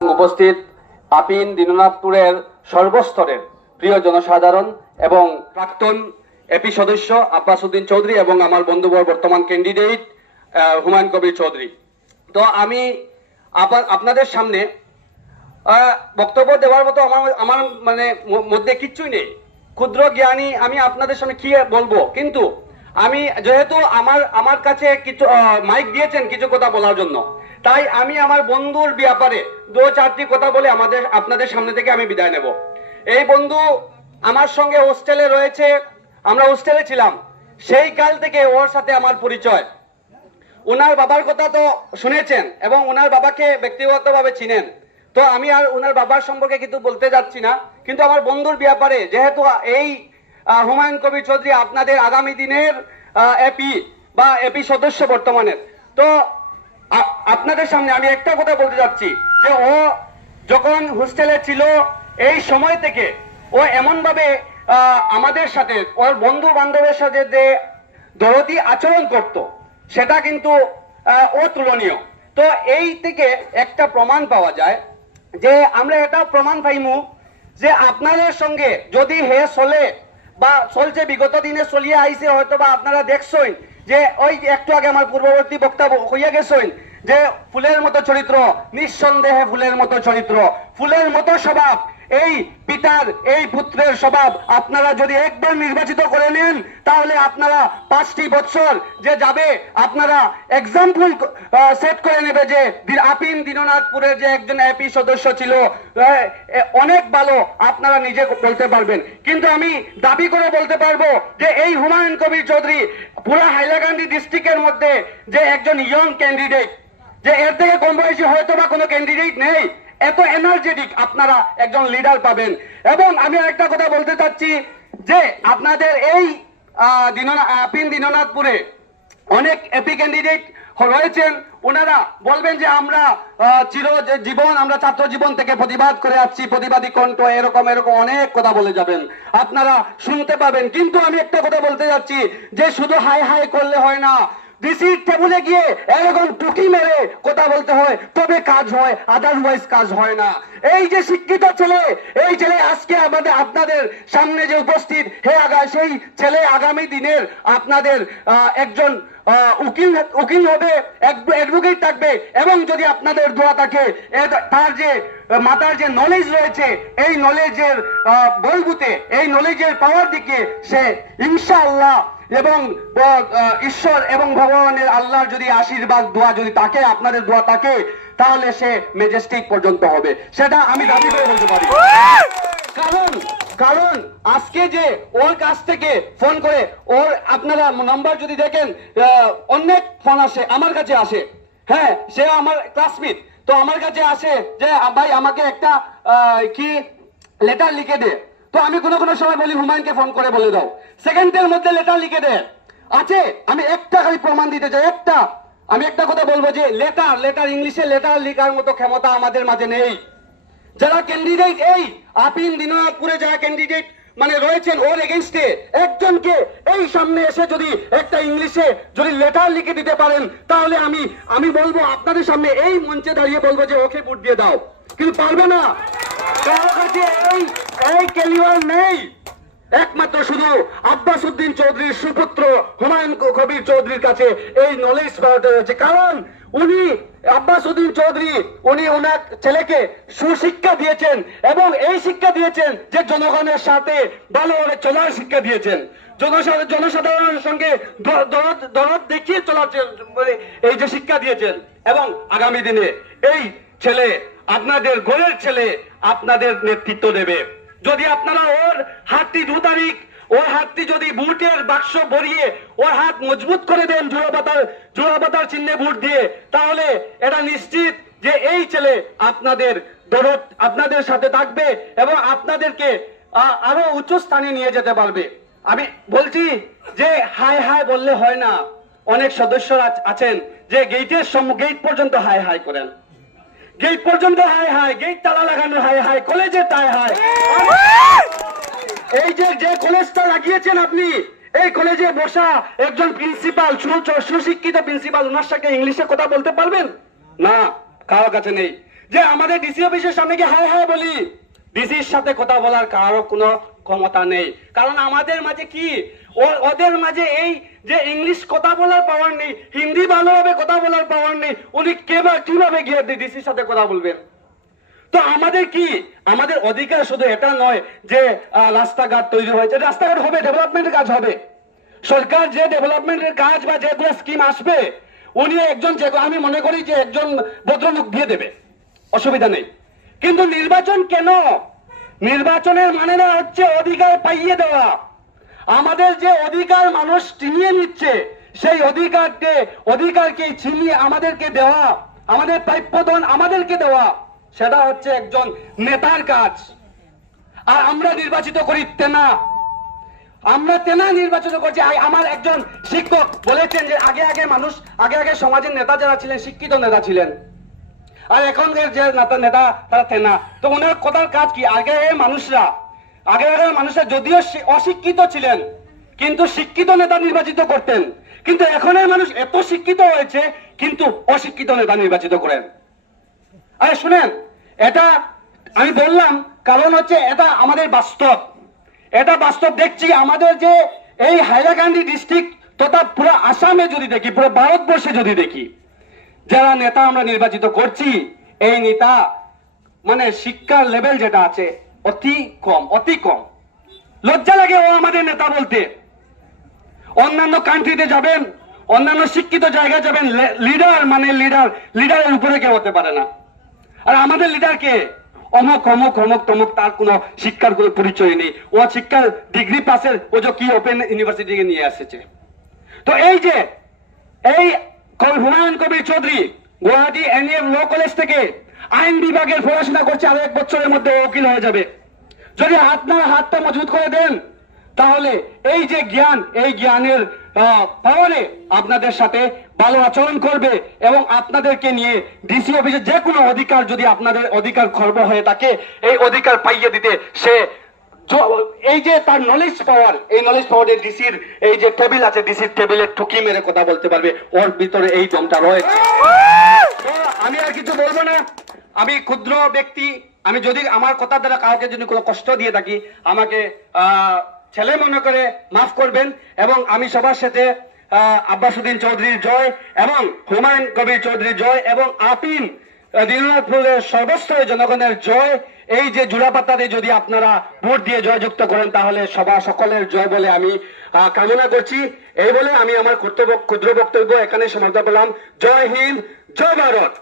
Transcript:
উপস্থিত আপিন দীননাথপুরের সর্বস্তরের প্রিয় জনসাধারণ এবং প্রাক্তন এপি সদস্য আব্বাসউদ্দিন চৌধুরী এবং আমার বন্ধুবর বর্তমান ক্যান্ডিডেট হুমায়ুন কবির চৌধুরী। তো আমি আপনাদের সামনে বক্তব্য দেওয়ার মতো আমার আমার মানে মধ্যে কিচ্ছুই নেই। ক্ষুদ্র জ্ঞানী আমি আপনাদের সামনে কি বলব? কিন্তু আমি যেহেতু আমার আমার কাছে কিছু মাইক দিয়েছেন কিছু কথা বলার জন্য তাই আমি আমার বন্ধুর ব্যাপারে দু চারটি কথা বলে আমাদের, আপনাদের সামনে থেকে আমি বিদায় নেব। এই বন্ধু আমার সঙ্গে হোস্টেলে রয়েছে, আমরা হোস্টেলে ছিলাম। সেই কাল থেকে ওর সাথে আমার পরিচয়। ওনার বাবার কথা তো শুনেছেন এবং ওনার বাবাকে ব্যক্তিগতভাবে চিনেন। তো আমি আর ওনার বাবার সম্পর্কে কিন্তু বলতে যাচ্ছি না, কিন্তু আমার বন্ধুর ব্যাপারে যেহেতু এই হুমায়ুন কবির চৌধুরী আপনাদের আগামী দিনের এপি বা এপি সদস্য বর্তমানের। তো আপনাদের সামনে আমি একটা কথা বলতে যাচ্ছি যে ও যখন হোস্টেলে ছিল এই সময় থেকে ও এমন ভাবে আমাদের সাথে ওর বন্ধু বান্ধবের সাথে যে দরদি আচরণ করত সেটা কিন্তু আহ, অতুলনীয় তো এই থেকে একটা প্রমাণ পাওয়া যায় যে আমরা এটা প্রমাণ পাইমু যে আপনাদের সঙ্গে যদি হে চলে বা চলছে বিগত দিনে চলিয়ে আইছে হয়তো বা আপনারা দেখছেন যে ওই একটু আগে আমার পূর্ববর্তী বক্তব্য হইয়া গেছেন, যে ফুলের মতো চরিত্র, নিঃসন্দেহে ফুলের মতো চরিত্র, ফুলের মতো স্বভাব। এই পিতার, এই পুত্রের স্বভাব আপনারা যদি একবার নির্বাচিত করে নেন, তাহলে আপনারা পাঁচটি বছর যে যাবে, আপনারা এক্সাম্পল সেট করে নেবে যে আপিন দীননাথপুরের যে একজন এপি সদস্য ছিল অনেক ভালো আপনারা নিজে বলতে পারবেন। কিন্তু আমি দাবি করে বলতে পারব যে এই হুমায়ুন কবির চৌধুরী পুরো হাইলাকান্দি ডিস্ট্রিক্টের মধ্যে যে একজন ইয়ং ক্যান্ডিডেট যে এর থেকে কম বয়সী হয়তো বা কোনো ক্যান্ডিডেট নেই। এত এনার্জেটিক আপনারা একজন লিডার পাবেন। এবং আমি একটা কথা বলতে চাচ্ছি যে আপনাদের এই আপিন দীননাথপুরে অনেক এপি ক্যান্ডিডেট রয়েছেন। ওনারা বলবেন যে আমরা চির জীবন, আমরা ছাত্র জীবন থেকে প্রতিবাদ করে আসছি, প্রতিবাদী কণ্ঠ, এরকম এরকম অনেক কথা বলে যাবেন। আপনারা শুনতে পাবেন। কিন্তু আমি একটা কথা বলতে যাচ্ছি যে শুধু হাই হাই করলে হয় না ডিসির টেবুলে গিয়ে এরকম টুকি মেরে কথা বলতে হয়, তবে কাজ হয় আদারওয়াইজ কাজ হয় না। এই যে শিক্ষিত ছেলে, এই ছেলে আজকে আমাদের, আপনাদের সামনে যে উপস্থিত, হে আগা, সেই ছেলে আগামী দিনের আপনাদের একজন উকিল উকিল হবে অ্যাডভোকেট থাকবে, এবং যদি আপনাদের দোয়া থাকে তার যে, মাতার যে নলেজ রয়েছে, এই নলেজের বলবুতে, এই নলেজের পাওয়ার দিকে সে ইনশাআল্লাহ এবং ঈশ্বর এবং ভগবানের আল্লাহর যদি আশীর্বাদ, দোয়া যদি তাকে, আপনাদের দোয়া তাকে, তাহলে সে মেজেস্টিক পর্যন্ত হবে। সেটা আমি দাবি করে বলতে পারি। কারণ কারণ আজকে যে ওর কাছ থেকে ফোন করে, ওর আপনারা নাম্বার যদি দেখেন অনেক ফোন আসে, আমার কাছে আসে। হ্যাঁ সে আমার ক্লাসমেট তো আমার কাছে আসে যে ভাই, আমাকে একটা কি লেটার লিখে দে। তো আমি কোনো কোনো সময় বলি, হুমায়ুনকে ফোন করে বলে দাও। সেকেন্ডের মধ্যে লেটার লিখে দে। আছে, আমি একটা খালি প্রমাণ দিতে চাই, একটা। আমি একটা কথা বলব যে লেটার লেটার ইংলিশে লেটার লেখার মতো ক্ষমতা আমাদের মাঝে নেই। যারা ক্যান্ডিডেট এই, আপিন, দিনাজপুরে যারা ক্যান্ডিডেট মানে রয়েছেন, ওর এগেনস্টে একজনকে এই সামনে এসে যদি একটা ইংলিশে যদি লেটার লিখে দিতে পারেন, তাহলে আমি আমি বলব আপনাদের সামনে এই মঞ্চে দাঁড়িয়ে বলব যে, ওকে ভোট দিয়ে দাও। কিন্তু পারবে না। কারও কাছে এই একমাত্র শুধু আব্বাস উদ্দিন চৌধুরীর সুপুত্র হুমায়ুন কবির চৌধুরীর কাছে এই নলেজ পাওয়াটা কারণ উনি, আব্বাস উদ্দিন চৌধুরী, উনি ওনার ছেলেকে সুশিক্ষা দিয়েছেন এবং এই শিক্ষা দিয়েছেন যে জনগণের সাথে ভালোভাবে চলার শিক্ষা দিয়েছেন। জনসাধারণের সঙ্গে দরদ দরদ দেখিয়ে চলার মানে এই যে শিক্ষা দিয়েছেন এবং আগামী দিনে এই ছেলে আপনাদের গোলের ছেলে আপনাদের নেতৃত্ব দেবে। যদি আপনারা ওর হাতটি দু তারিখ, ওর হাতটি যদি বুটের বাক্স ভরিয়ে ওর হাত মজবুত করে দেন জোড়াপাতার জোড়াপাতার চিহ্নে বুট দিয়ে, তাহলে এটা নিশ্চিত যে এই ছেলে আপনাদের দরদ আপনাদের সাথে থাকবে এবং আপনাদেরকে আরও উচ্চ স্থানে নিয়ে যেতে পারবে। আমি বলছি যে হাই হাই বললে হয় না। অনেক সদস্যরা আছেন যে গেটের গেট পর্যন্ত হাই হাই করেন। গেট পর্যন্ত হাই হাই গেট তালা লাগানো হাই হাই কলেজে তাই হাই এই যে যে কলেজটা লাগিয়েছেন আপনি, এই কলেজে বসা একজন প্রিন্সিপাল সুশিক্ষিত প্রিন্সিপাল ওনার সাথে ইংলিশে কথা বলতে পারবেন? না, কারও কাছে নেই। যে আমাদের ডিসি অফিসের সামনে গিয়ে হায় হায় বলি ডিসির সাথে কথা বলার কারও কোনো ক্ষমতা নেই। কারণ আমাদের মাঝে কি? ওদের মাঝে এই যে ইংলিশ কথা বলার পাওয়ার নেই, হিন্দি ভালোভাবে কথা বলার পাওয়ার নেই, উনি কেবা- কীভাবে গিয়ে ডিসির সাথে কথা বলবেন? তো আমাদের কি? আমাদের অধিকার শুধু এটা নয় যে রাস্তাঘাট তৈরি হয়েছে। রাস্তাঘাট হবে ডেভেলপমেন্টের কাজ হবে। সরকার যে ডেভেলপমেন্টের কাজ বা যেগুলো স্কিম আসবে, উনি একজন যে আমি মনে করি যে একজন ভদ্রলোক দিয়ে দেবে। অসুবিধা নেই। কিন্তু নির্বাচন কেন? নির্বাচনের মানে না হচ্ছে অধিকার পাইয়ে দেওয়া। আমাদের যে অধিকার মানুষ ছিনিয়ে নিচ্ছে, সেই অধিকারকে অধিকারকে ছিনিয়ে আমাদেরকে দেওয়া, আমাদের প্রাপ্যধন আমাদেরকে দেওয়া, সেটা হচ্ছে একজন নেতার কাজ। আর আমরা নির্বাচিত করি তেনা। আমরা তেনা নির্বাচিত করছি। আমার একজন শিক্ষক বলেছেন যে আগে আগে মানুষ, আগে আগে সমাজের নেতা যারা ছিলেন, শিক্ষিত নেতা ছিলেন। আর এখনকার যে নেতা তারা তেনা। তো ওনার কথার কাজ কি? আগে মানুষরা আগে আগে মানুষরা যদিও অশিক্ষিত ছিলেন, কিন্তু শিক্ষিত নেতা নির্বাচিত করতেন। কিন্তু এখনের মানুষ এত শিক্ষিত হয়েছে, কিন্তু অশিক্ষিত নেতা নির্বাচিত করেন। আরে শুনেন, এটা আমি বললাম, কারণ হচ্ছে এটা আমাদের বাস্তব। এটা বাস্তব দেখছি আমাদের যে এই হাইলাকান্দি ডিস্ট্রিক্ট তথা পুরো আসামে যদি দেখি, পুরো ভারতবর্ষে যদি দেখি যারা নেতা আমরা নির্বাচিত করছি, এই নেতা মানে শিক্ষার লেভেল যেটা আছে, অতি কম অতি কম। লজ্জা লাগে ও আমাদের নেতা বলতে। অন্যান্য কান্ট্রিতে যাবেন, অন্যান্য শিক্ষিত জায়গায় যাবেন লিডার মানে লিডার লিডারের উপরে কেউ হতে পারে না। আর আমাদের লিডার কে? অমুক অমুক অমুক, তমুক, তার কোনো শিক্ষার কোনো পরিচয় নেই। ও শিক্ষার ডিগ্রি পাসের ও যে কি ওপেন ইউনিভার্সিটি নিয়ে আসছে তো এই যে, এই Humayun Kabir Chowdhury Guwahati NF law college থেকে আইন বিভাগের পড়াশোনা করছে আরও এক বছরের মধ্যে উকিল হয়ে যাবে। যদি আপনার হাতটা মজবুত করে দেন, তাহলে এই যে জ্ঞান, এই জ্ঞানের পাওয়ারে আপনাদের সাথে ভালো আচরণ করবে এবং আপনাদেরকে নিয়ে ডিসি অফিসে যে কোনো অধিকার যদি আপনাদের অধিকার খর্ব হয়ে থাকে, এই অধিকার পাইয়ে দিতে সে এই যে তার নলেজ পাওয়ার এই নলেজ পাওয়ার ডিসির এই যে টেবিল আছে ডিসির টেবিলে ঠুকি মেরে কথা বলতে পারবে। ওর ভিতরে এই দমটা রয়েছে। আমি আর কিছু বলব না। আমি ক্ষুদ্র ব্যক্তি। আমি যদি আমার কথা দ্বারা কাউকে যদি কোনো কষ্ট দিয়ে থাকি আমাকে আহ, ছেলে মনে করে মাফ করবেন এবং আমি সবার সাথে আহ, আব্বাসুদ্দিন চৌধুরীর জয় এবং হুমায়ুন কবির চৌধুরীর জয় এবং আপিন দিনাজপুরের সর্বস্তরে জনগণের জয়। এই যে জুড়াপাতাতে যদি আপনারা ভোট দিয়ে জয়যুক্ত করেন, তাহলে সবা সকলের জয় বলে আমি কামনা করছি। এই বলে আমি আমার কর্তব্য ক্ষুদ্র বক্তব্য এখানে সমাপ্ত করলাম। জয় হিন্দ, জয় ভারত।